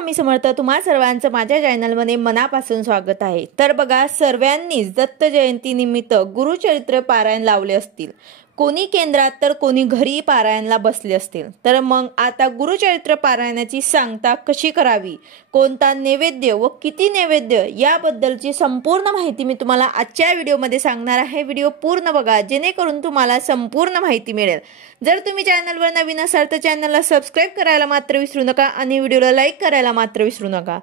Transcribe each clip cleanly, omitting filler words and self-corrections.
स्वामी समर्थ, तुम्हा सर्वांचं माझ्या चॅनलमध्ये मनापासून स्वागत आहे। तर बघा, सर्वांनीच दत्त जयंती निमित्त गुरुचरित्र पारायण लावले असतील, कोणी केंद्रात तर कोणी घरी पारायणला बसले असतील। तर मग आता गुरुचरित्र पारायणाची सांगता कशी करावी, कोणता नैवेद्य व किती नैवेद्य याबद्दलची संपूर्ण माहिती मी तुम्हाला आजच्या व्हिडिओमध्ये सांगणार आहे। व्हिडिओ पूर्ण बघा जेणेकरून तुम्हाला संपूर्ण माहिती मिळेल। जर तुम्ही चॅनलवर नवीन असाल तर चॅनलला सबस्क्राइब करायला मात्र विसरू नका आणि व्हिडिओला लाईक करायला मात्र विसरू नका।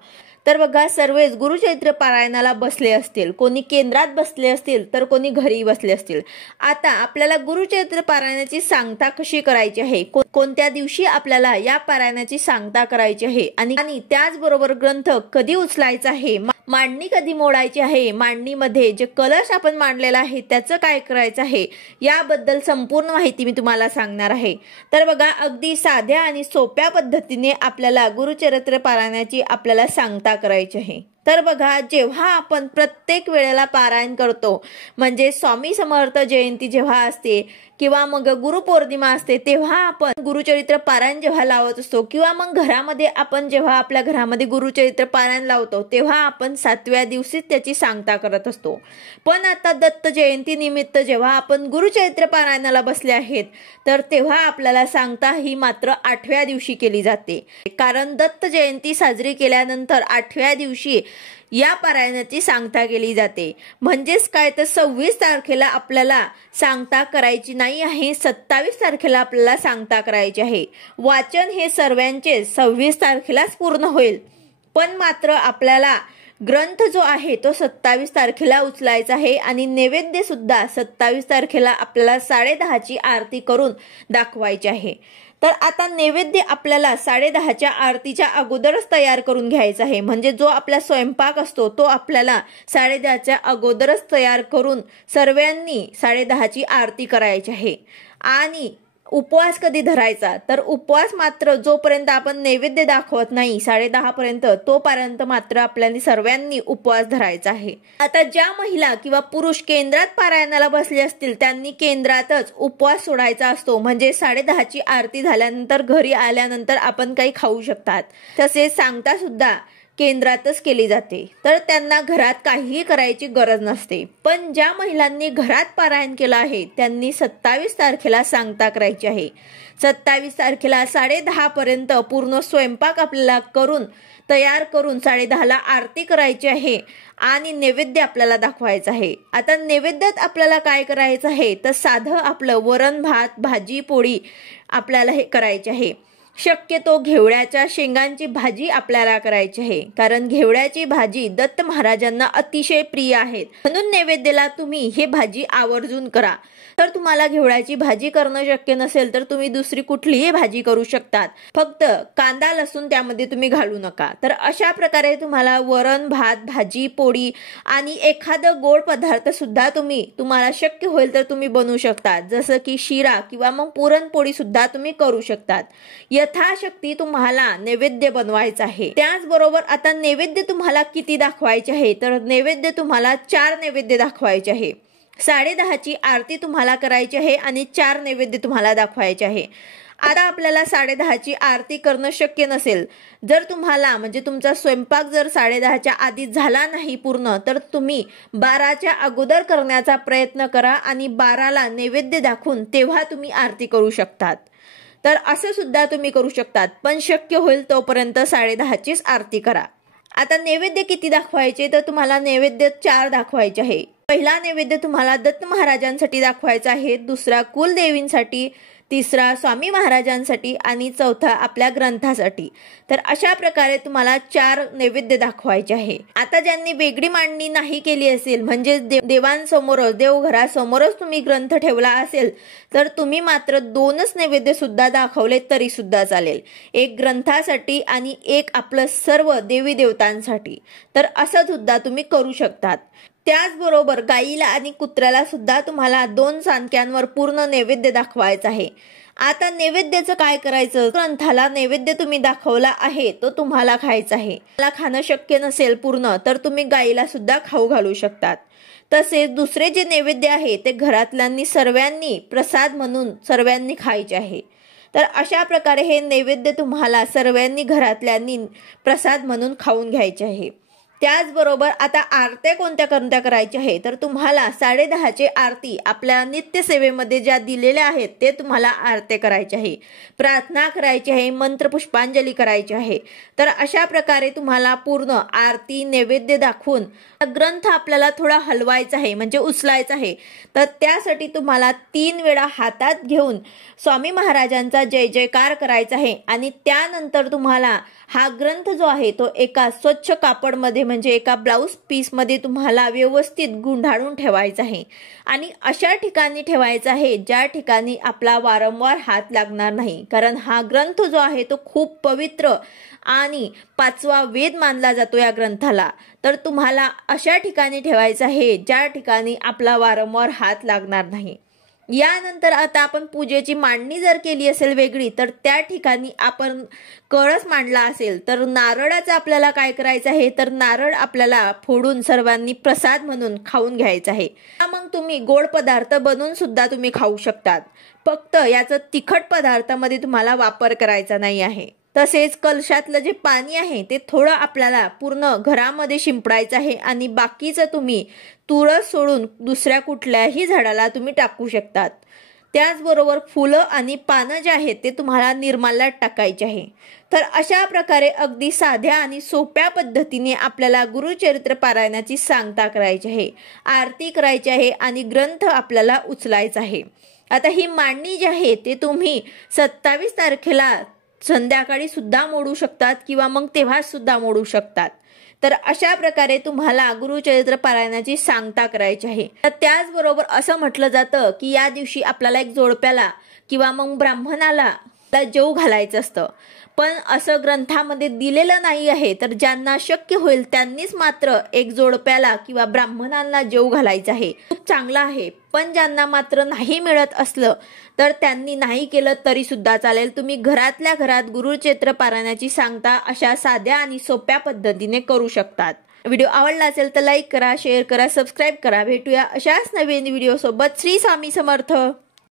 तर बघा, सर्वच गुरुचरित्र पारायणाला बसले असतील, कोणी केंद्रात बसले असतील तर कोणी घरी बसले असतील। आता आपल्याला गुरुचरित्र पारायणाची सांगता कशी करायची आहे, कोणत्या दिवशी आपल्याला या पारायणाची सांगता करायची आहे आणि त्याचबरोबर ग्रंथ कधी उचलायचा आहे, मांडणी कधी मोडायची आहे, मांडणीमध्ये जे कलश आपण मांडलेला आहे त्याचं काय करायचं आहे, याबद्दल संपूर्ण माहिती मी तुम्हाला सांगणार आहे। तर बघा, अगदी साध्या आणि सोप्या पद्धतीने आपल्याला गुरुचरित्र पारायणाची आपल्याला सांगता करायची आहे। तर बघा, जेव्हा आपण प्रत्येक वेळेला पारायण करतो, म्हणजे स्वामी समर्थ जयंती जेव्हा असते किंवा मग गुरुपौर्णिमा असते, तेव्हा आपण गुरुचरित्र पारायण जेव्हा लावत असतो किंवा मग घरामध्ये आपण जेव्हा आपल्या घरामध्ये गुरुचरित्र पारायण लावतो तेव्हा आपण 7व्या दिवशी त्याची सांगता करत असतो। पण आता दत्त जयंती निमित्त जेव्हा आपण गुरुचरित्र पारायणाला बसले आहेत तर तेव्हा आपल्याला सांगता ही मात्र 8व्या दिवशी केली जाते। कारण दत्त जयंती साजरी केल्यानंतर 8व्या दिवशी या पारायणाची सांगता केली जाते। म्हणजेच काय, तर 26 तारखेला आपल्याला सांगता करायची नाही आहे, 27 तारखेला आपल्याला सांगता करायची आहे। वाचन हे सर्वांचे 26 तारखेलाच पूर्ण होईल, पण मात्र आपल्याला ग्रंथ जो आहे तो 27 तारखेला उचलायचा आहे आणि नैवेद्य सुद्धा 27 तारखेला आपल्याला 10:30ची आरती करून दाखवायची आहे। तर आता नैवेद्य आपल्याला 10:30च्या आरतीच्या अगोदरच तयार करून घ्यायचा आहे। म्हणजे जो आपला स्वयंपाक असतो तो आपल्याला 10:30च्या अगोदरच तयार करून सर्वांनी 10:30ची आरती करायची आहे। आणि उपवास कधी धरायचा, तर उपवास मात्र जोपर्यंत आपण नैवेद्य दाखवत नाही 10:30 पर्यंत, तोपर्यंत मात्र आपल्याला सर्वांनी उपवास धरायचा आहे। आता ज्या महिला किंवा पुरुष केंद्रात पारायणाला बसले असतील त्यांनी केंद्रातच उपवास सोडायचा असतो। म्हणजे 10:30ची आरती झाल्यानंतर घरी आल्यानंतर आपण काही खाऊ शकतात। तसेच सांगता सुद्धा केंद्रातच केली जाते, तर त्यांना घरात काहीही करायची गरज नसते। पण ज्या महिलांनी घरात पारायण केलं आहे त्यांनी 27 तारखेला सांगता करायची आहे। 27 तारखेला 10:30 पर्यंत पूर्ण स्वयंपाक आपल्याला करून तयार करून 10:30ला आरती करायची आहे आणि नैवेद्य आपल्याला दाखवायचा आहे। आता नैवेद्यात आपल्याला काय करायचं आहे, तर साधं आपलं वरण भात भाजी पोळी आपल्याला हे करायचे आहे। शक्यतो घेवड्याच्या शेंगांची भाजी आपल्याला करायची आहे, कारण घेवड्याची भाजी दत्त महाराजांना अतिशय प्रिय आहे, म्हणून नैवेद्याला तुम्ही हे भाजी आवर्जून करा। तर तुम्हाला घेवड्याची भाजी करणं शक्य नसेल तर तुम्ही दुसरी कुठलीही भाजी करू शकतात, फक्त कांदा लसूण त्यामध्ये तुम्ही घालू नका। तर अशा प्रकारे तुम्हाला वरण भात भाजी पोळी आणि एखादं गोड पदार्थ सुद्धा तुम्हाला शक्य होईल तर तुम्ही बनवू शकतात, जसं की शिरा किंवा मग पुरणपोळी सुद्धा तुम्ही करू शकतात। यथाशक्ती तुम्हाला नैवेद्य बनवायचा आहे। त्याचबरोबर आता नैवेद्य तुम्हाला किती दाखवायचे आहे, तर नैवेद्य तुम्हाला 4 नैवेद्य दाखवायचे आहे। 10:30ची आरती तुम्हाला करायची आहे आणि 4 नैवेद्य तुम्हाला दाखवायचे आहे। आता आपल्याला 10:30ची आरती करणं शक्य नसेल, जर तुम्हाला म्हणजे तुमचा स्वयंपाक जर 10:30च्या आधी झाला नाही पूर्ण, तर तुम्ही 12च्या अगोदर करण्याचा प्रयत्न करा आणि 12ला नैवेद्य दाखवून तेव्हा तुम्ही आरती करू शकतात। तर असं सुद्धा तुम्ही करू शकतात, पण शक्य होईल तोपर्यंत 10:30चीच आरती करा। आता नैवेद्य किती दाखवायचे, तर तुम्हाला नैवेद्य 4 दाखवायचे आहे। पहिला नैवेद्य तुम्हाला दत्त महाराजांसाठी दाखवायचा आहे, दुसरा कुलदेवींसाठी, तिसरा स्वामी महाराजांसाठी आणि चौथा आपल्या ग्रंथासाठी। तर अशा प्रकारे तुम्हाला 4 नैवेद्य दाखवायचे आहे। आता ज्यांनी वेगळी मांडणी नाही केली असेल, म्हणजे देवांसमोरच देवघरासमोरच तुम्ही ग्रंथ ठेवला असेल, तर तुम्ही मात्र 2च नैवेद्य सुद्धा दाखवले तरी सुद्धा चालेल, एक ग्रंथासाठी आणि एक आपलं सर्व देवी देवतांसाठी। तर असं सुद्धा तुम्ही करू शकतात। त्याचबरोबर गाईला आणि कुत्र्याला सुद्धा तुम्हाला 2 सांडक्यांवर पूर्ण नैवेद्य दाखवायचा आहे। आता नैवेद्याचं काय करायचं, ग्रंथाला नैवेद्य तुम्ही दाखवला आहे तो तुम्हाला खायचा आहे। मला खाणं शक्य नसेल पूर्ण तर तुम्ही गाईला सुद्धा खाऊ घालू शकतात। तसेच दुसरे जे नैवेद्य आहे ते घरातल्यांनी सर्वांनी प्रसाद म्हणून सर्वांनी खायचे आहे। तर अशा प्रकारे हे नैवेद्य तुम्हाला सर्वांनी घरातल्यांनी प्रसाद म्हणून खाऊन घ्यायचे आहे। त्याचबरोबर आता आरत्या कोणत्या करायच्या आहे, तर तुम्हाला 10:30ची आरती आपल्या नित्यसेवेमध्ये ज्या दिलेल्या आहेत ते तुम्हाला आरत्या करायच्या आहे, प्रार्थना करायची आहे, मंत्र पुष्पांजली करायची आहे। तर अशा प्रकारे तुम्हाला पूर्ण आरती नैवेद्य दाखवून ग्रंथ आपल्याला थोडा हलवायचा आहे म्हणजे उचलायचा आहे। तर त्यासाठी तुम्हाला 3 वेळा हातात घेऊन स्वामी महाराजांचा जय जयकार करायचा आहे आणि त्यानंतर तुम्हाला हा ग्रंथ जो आहे तो एका स्वच्छ कापडमध्ये म्हणजे एका ब्लाउज पीसमध्ये तुम्हाला व्यवस्थित गुंडाळून ठेवायचा आहे आणि अशा ठिकाणी ठेवायचा आहे ज्या ठिकाणी आपला वारंवार हात लागणार नाही, कारण हा ग्रंथ जो आहे तो खूप पवित्र आणि 5वा वेद मानला जातो या ग्रंथाला। तर तुम्हाला अशा ठिकाणी ठेवायचं आहे ज्या ठिकाणी आपला वारंवार हात लागणार नाही। यानंतर आता आपण पूजेची मांडणी जर केली असेल वेगळी, तर त्या ठिकाणी आपण कळस मांडला असेल तर नारळाचं आपल्याला काय करायचं आहे, तर नारळ आपल्याला फोडून सर्वांनी प्रसाद म्हणून खाऊन घ्यायचा आहे। मग तुम्ही गोड पदार्थ बनवून सुद्धा तुम्ही खाऊ शकतात, फक्त याचं तिखट पदार्थामध्ये तुम्हाला वापर करायचा नाही आहे। तसेच कलशातलं जे पाणी आहे ते थोडं आपल्याला पूर्ण घरामध्ये शिंपडायचं आहे आणि बाकीचं तुम्ही तुळस सोडून दुसऱ्या कुठल्याही झाडाला तुम्ही टाकू शकतात। त्याचबरोबर फुलं आणि पानं जे आहेत ते तुम्हाला निर्माल्यात टाकायचे आहे। तर अशा प्रकारे अगदी साध्या आणि सोप्या पद्धतीने आपल्याला गुरुचरित्र पारायणाची सांगता करायची आहे, आरती करायची आहे आणि ग्रंथ आपल्याला उचलायचा आहे। आता ही मांडणी जी आहे ते तुम्ही 27 तारखेला संध्याकाळी सुद्धा मोडू शकतात किंवा मग तेव्हा सुद्धा मोडू शकतात। तर अशा प्रकारे तुम्हाला गुरुचरित्र पारायणाची सांगता करायची आहे। तर त्याचबरोबर असं म्हटलं जातं की या दिवशी आपल्याला एक जोडप्याला किंवा मग ब्राह्मणाला जेव घालायचं असतं, पण असं ग्रंथामध्ये दिलेलं नाही आहे। तर ज्यांना शक्य होईल त्यांनीच मात्र एक जोडप्याला किंवा ब्राह्मणांना जेव घालायचं आहे, खूप चांगलं आहे। पण ज्यांना मात्र नाही मिळत असलं तर त्यांनी नाही केलं तरी सुद्धा चालेल, तुम्ही घरातल्या घरात गुरुचरित्र पारायणाची सांगता अशा साध्या आणि सोप्या पद्धतीने करू शकतात। व्हिडिओ आवडला असेल तर लाईक करा, शेअर करा, सबस्क्राईब करा। भेटूया अशाच नवीन व्हिडिओ सोबत। श्री स्वामी समर्थ।